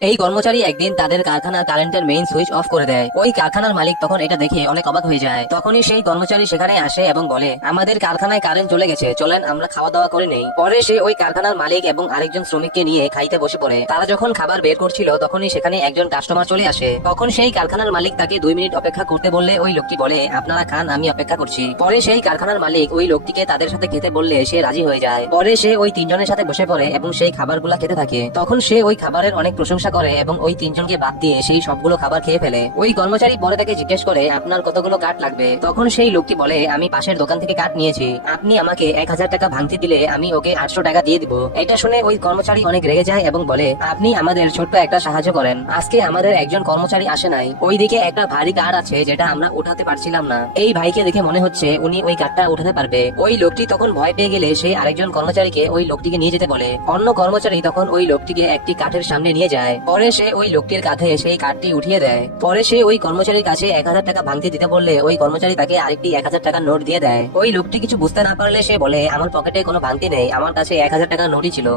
এই কর্মচারী একদিন তাদের কারখানার কারেন্টের মেইন সুইচ অফ করে দেয়। ওই কারখানার মালিক তখন এটা দেখে অনেক অবাক হয়ে যায়। তখনই সেই কর্মচারী সেখানে আসে এবং বলে, আমাদের কারখানায় কারেন্ট চলে গেছে, চলেন আমরা খাওয়া দাওয়া করে নেই। পরে সে ওই কারখানার মালিক এবং আরেকজন শ্রমিককে নিয়ে খাইতে বসে পড়ে। তারা যখন খাবার বের করছিল তখনই সেখানে একজন কাস্টমার চলে আসে। তখন সেই কারখানার মালিক তাকে 2 মিনিট অপেক্ষা করতে বললে ওই লোকটি বলে, আপনারা খান, আমি অপেক্ষা করছি। পরে সেই কারখানার মালিক ওই লোকটিকে তাদের সাথে খেতে বললে সে রাজি হয়ে যায়। পরে সে ওই তিনজনের সাথে বসে পড়ে এবং সেই খাবারগুলা খেতে থাকে। তখন সে ওই খাবারের অনেক প্রশংসা করে এবং ওই তিনজনকে বাদ দিয়ে সেই সবগুলো খাবার খেয়ে ফেলে। ওই কর্মচারী পরে তাকে জিজ্ঞেস করে, আপনার কতগুলো কাঠ লাগবে? তখন সেই লোকটি বলে, আমি পাশের দোকান থেকে কাঠ নিয়েছি, আপনি আমাকে 1000 টাকা ভাঙতি দিলে আমি ওকে 800 টাকা দিয়ে দিব। এটা শুনে ওই কর্মচারী অনেক রেগে যায় এবং বলে, আপনি আমাদের ছোট্ট একটা সাহায্য করেন, আজকে আমাদের একজন কর্মচারী আসে নাই, ওইদিকে একটা ভারী কাঠ আছে যেটা আমরা উঠাতে পারছিলাম না, এই ভাইকে দেখে মনে হচ্ছে উনি ওই কাঠটা উঠাতে পারবে। ওই লোকটি তখন ভয় পেয়ে গেলে সে আরেকজন কর্মচারীকে ওই লোকটিকে নিয়ে যেতে বলে। অন্য কর্মচারী তখন ওই লোকটিকে একটি কাঠের সামনে নিয়ে যায়। পরে সে ওই লোকটির কাঁধে সেই কাঠটি উঠিয়ে দেয়। পরে সে ওই কর্মচারীর কাছে 1000 টাকা ভাঙতি দিতে বললে ওই কর্মচারী তাকে আরেকটি 1000 টাকার নোট দিয়ে দেয়। ওই লোকটি কিছু বুঝতে না পারলে সে বলে, আমার পকেটে কোনো ভাঙতি নেই, আমার কাছে 1000 টাকার নোটই ছিল।